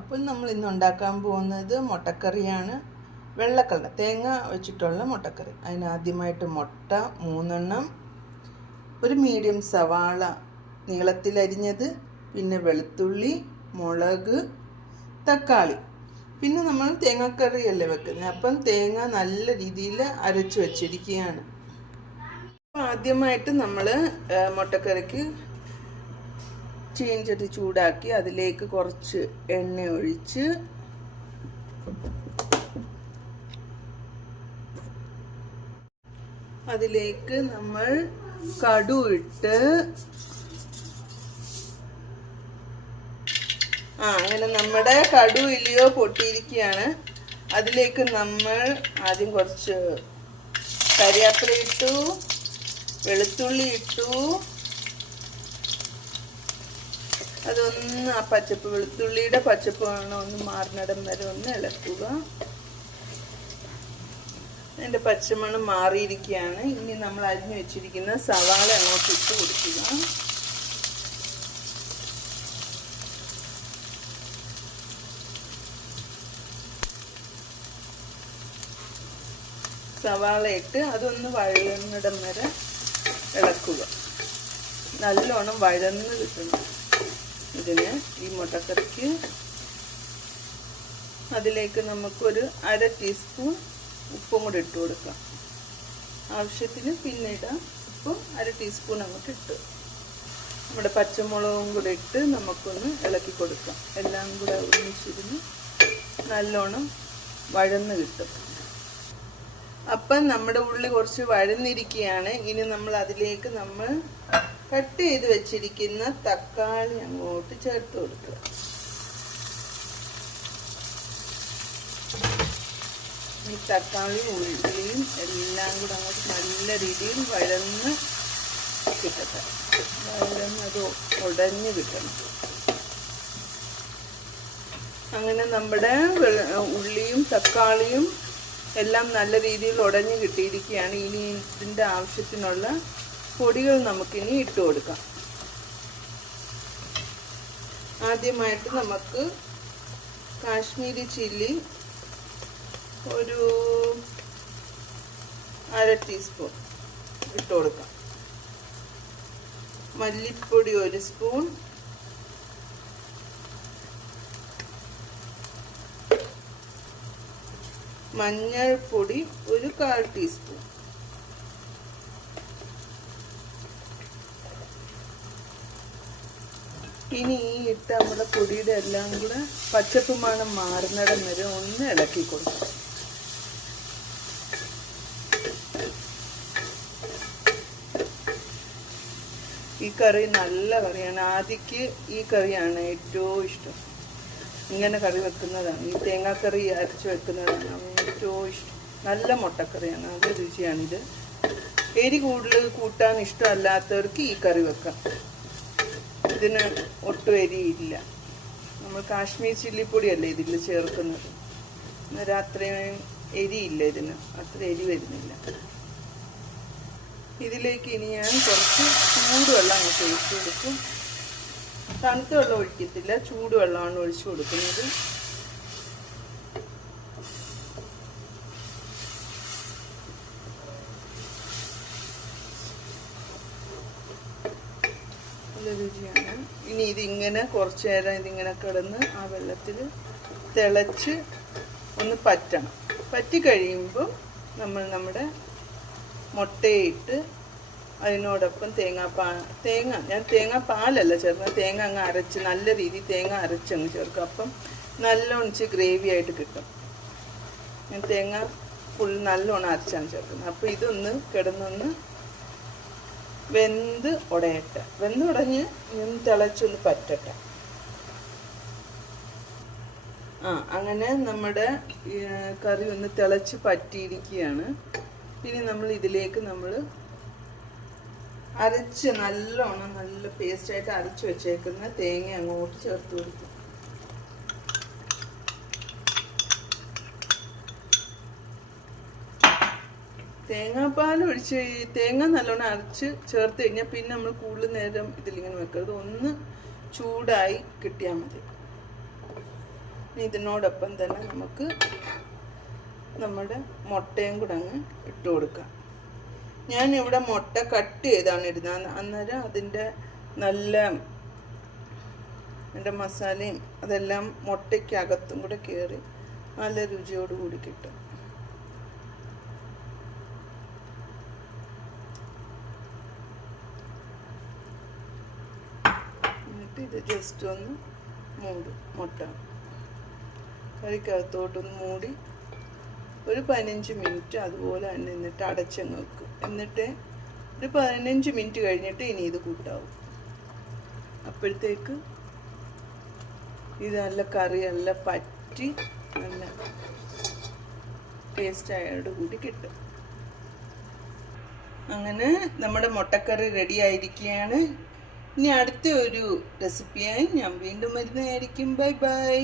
അപ്പോൾ നമ്മൾ ഇന്ന് ഉണ്ടാക്കാൻ പോകുന്നത് മുട്ടക്കറിയാണ്. വെള്ളക്കളർ തേങ്ങ വെച്ചിട്ടുള്ള മുട്ടക്കറി. അതിനാദ്യമായിട്ട് മുട്ട മൂന്നെണ്ണം ഒരു മീഡിയം സവാള നീളത്തിലരിഞ്ഞത് പിന്നെ വെളുത്തുള്ളി മുളക് തക്കാളി. പിന്നെ നമ്മൾ തേങ്ങാക്കറിയല്ലേ വെക്കുന്നത് അപ്പം തേങ്ങ നല്ല രീതിയിൽ അരച്ച് വെച്ചിരിക്കുകയാണ്. ആദ്യമായിട്ട് നമ്മൾ മുട്ടക്കറിക്ക് ചീൻചട്ടി ചൂടാക്കി അതിലേക്ക് കുറച്ച് എണ്ണ ഒഴിച്ച് അതിലേക്ക് നമ്മൾ കടു ഇട്ട് ആ അങ്ങനെ നമ്മുടെ കടു ഇല്ലയോ പൊട്ടിയിരിക്കുകയാണ്. അതിലേക്ക് നമ്മൾ ആദ്യം കുറച്ച് കരിയാപ്പില ഇട്ടു വെളുത്തുള്ളി ഇട്ടു അതൊന്ന് ആ പച്ചപ്പ് വെളുത്തുള്ളിയുടെ പച്ചപ്പ് വേണം. ഒന്ന് മാറിനിടം വരെ ഒന്ന് ഇളക്കുക. അതിന്റെ പച്ചമണം മാറിയിരിക്കുകയാണ്. ഇനി നമ്മൾ അരിഞ്ഞു വെച്ചിരിക്കുന്ന സവാള അങ്ങോട്ട് ഇട്ട് കൊടുക്കുക. സവാള ഇട്ട് അതൊന്ന് വഴന്നിടം വരെ ഇളക്കുക. നല്ലോണം വഴന്ന് കിട്ടണം. ഇതിന് ഈ മുട്ടക്കറിക്ക് അതിലേക്ക് നമുക്കൊരു അര ടീസ്പൂൺ ഉപ്പും കൂടി ഇട്ട് കൊടുക്കാം. ആവശ്യത്തിന് പിന്നെ ഇടാം ഉപ്പും അര ടീസ്പൂൺ അങ്ങോട്ട് ഇട്ട്. നമ്മുടെ പച്ചമുളകും കൂടെ ഇട്ട് നമുക്കൊന്ന് ഇളക്കി കൊടുക്കാം. എല്ലാം കൂടെ ഒന്നിച്ചിരുന്ന് നല്ലോണം വഴന്ന് കിട്ടും. അപ്പം നമ്മുടെ ഉള്ളി കുറച്ച് വഴന്നിരിക്കുകയാണ്. ഇനി നമ്മൾ അതിലേക്ക് നമ്മൾ കട്ട് ചെയ്ത് വെച്ചിരിക്കുന്ന തക്കാളി അങ്ങോട്ട് ചേർത്ത് കൊടുക്കുക. ഈ തക്കാളിയും ഉള്ളിയും എല്ലാം കൂടെ അങ്ങോട്ട് നല്ല രീതിയിൽ വഴന്ന് കിട്ടട്ടെ. വഴന്ന് അത് ഉടഞ്ഞ് കിട്ടണം. അങ്ങനെ നമ്മുടെ ഉള്ളിയും തക്കാളിയും എല്ലാം നല്ല രീതിയിൽ ഉടഞ്ഞു കിട്ടിയിരിക്കുകയാണ്. ഇനി ഇതിന്റെ ആവശ്യത്തിനുള്ള പൊടികൾ നമുക്കിനി ഇട്ട് കൊടുക്കാം. ആദ്യമായിട്ട് നമുക്ക് കാശ്മീരി ചില്ലി ഒരു അര ടീസ്പൂൺ ഇട്ട് കൊടുക്കാം. മല്ലിപ്പൊടി ഒരു സ്പൂൺ. മഞ്ഞൾപ്പൊടി ഒരു കാൽ ടീസ്പൂൺ. ഇനി ഈ ഇട്ട് നമ്മുടെ പൊടിയുടെ എല്ലാം കൂടെ പച്ചപ്പ് മണം മാറുന്നിടം വരെ ഒന്ന് ഇളക്കി കൊടുക്കാം. ഈ കറി നല്ല കറിയാണ്. ആദിക്ക് ഈ കറിയാണ് ഏറ്റവും ഇഷ്ടം. ഇങ്ങനെ കറി വെക്കുന്നതാണ്. ഈ തേങ്ങാക്കറി അരച്ച് വെക്കുന്നതാണ് ഏറ്റവും ഇഷ്ടം. നല്ല മുട്ടക്കറിയാണ്. നല്ല രുചിയാണിത്. എരി കൂടുതൽ കൂട്ടാൻ ഇഷ്ടമല്ലാത്തവർക്ക് ഈ കറി വെക്കാം. ഇതിന് ഒട്ടും എരിയില്ല. നമ്മൾ കാശ്മീർ ചില്ലിപ്പൊടിയല്ലേ ഇതിൽ ചേർക്കുന്നത്? എന്നാൽ അത്രയും എരിയില്ല ഇതിന്. അത്ര എരി വരുന്നില്ല. ഇതിലേക്ക് ഇനി ഞാൻ കുറച്ച് ചൂടുവെള്ളം അങ്ങോട്ട് ഒഴിച്ചു കൊടുക്കും. തണുത്ത വെള്ളം ഒഴിക്കത്തില്ല. ചൂടുവെള്ളമാണ് ഒഴിച്ചു കൊടുക്കുന്നത് നല്ല രുചിയാണ് ഇനി ഇതിങ്ങനെ കുറച്ച് നേരം ഇതിങ്ങനെ കിടന്ന് ആ വെള്ളത്തിൽ തിളച്ച് ഒന്ന് പറ്റണം. പറ്റി കഴിയുമ്പോൾ നമ്മൾ നമ്മുടെ മുട്ടയിട്ട് അതിനോടൊപ്പം തേങ്ങാപ്പാ തേങ്ങ ഞാൻ തേങ്ങാപ്പാലല്ല ചേർക്കുന്നത്. തേങ്ങ അങ്ങ് അരച്ച് നല്ല രീതിയിൽ തേങ്ങ അരച്ചങ്ങ് ചേർക്കും. അപ്പം നല്ലോണം ഗ്രേവി ആയിട്ട് കിട്ടും. ഞാൻ തേങ്ങ ഫുൾ നല്ലോണം അരച്ചാണ് ചേർക്കുന്നത് അപ്പോൾ ഇതൊന്ന് കിടന്നൊന്ന് വെന്ത് ഉടയട്ടെ. വെന്ത് ഉടഞ്ഞ് ഒന്ന് തിളച്ചൊന്ന് പറ്റട്ടെ. ആ അങ്ങനെ നമ്മുടെ കറി ഒന്ന് തിളച്ച് പറ്റിയിരിക്കുകയാണ്. ഇനി നമ്മൾ ഇതിലേക്ക് നമ്മൾ അരച്ച് നല്ലോണം നല്ല പേസ്റ്റായിട്ട് അരച്ച് വെച്ചേക്കുന്ന തേങ്ങ അങ്ങോട്ട് ചേർത്ത് കൊടുക്കും. തേങ്ങാപ്പാൽ ഒഴിച്ച് തേങ്ങ നല്ലോണം അരച്ച് ചേർത്ത് കഴിഞ്ഞാൽ പിന്നെ നമ്മൾ കൂടുതൽ നേരം ഇതിലിങ്ങനെ വെക്കരുത് ഒന്ന് ചൂടായി കിട്ടിയാൽ മതി. ഇതിനോടൊപ്പം തന്നെ നമുക്ക് നമ്മുടെ മുട്ടയും കൂടെ അങ്ങ് ഇട്ട് കൊടുക്കാം ഞാൻ ഇവിടെ മുട്ട കട്ട് ചെയ്താണ് ഇടുന്നത്. അന്നേരം അതിന്റെ നല്ല എന്റെ മസാലയും അതെല്ലാം മുട്ടയ്ക്കകത്തും കൂടെ കയറി നല്ല രുചിയോട് കൂടി കിട്ടും. എന്നിട്ട് ഇത് ജസ്റ്റ് ഒന്ന് മൂടും മുട്ട. കറിക്കകത്തോട്ടൊന്ന് മൂടി ഒരു പതിനഞ്ച് മിനിറ്റ് അതുപോലെ തന്നെ എന്നിട്ട് അടച്ചങ്ങ് വെക്കും. എന്നിട്ട് ഒരു പതിനഞ്ച് മിനിറ്റ് കഴിഞ്ഞിട്ട് ഇനി ഇത് കൂട്ടാവും. അപ്പോഴത്തേക്ക് ഇത് നല്ല കറി നല്ല പറ്റി നല്ല ടേസ്റ്റ് ആയതോട് കൂടി കിട്ടും. അങ്ങനെ നമ്മുടെ മുട്ടക്കറി റെഡി ആയിരിക്കുകയാണ്. ഇനി അടുത്ത ഒരു റെസിപ്പിയായി ഞാൻ വീണ്ടും വരുന്നതായിരിക്കും. Bye bye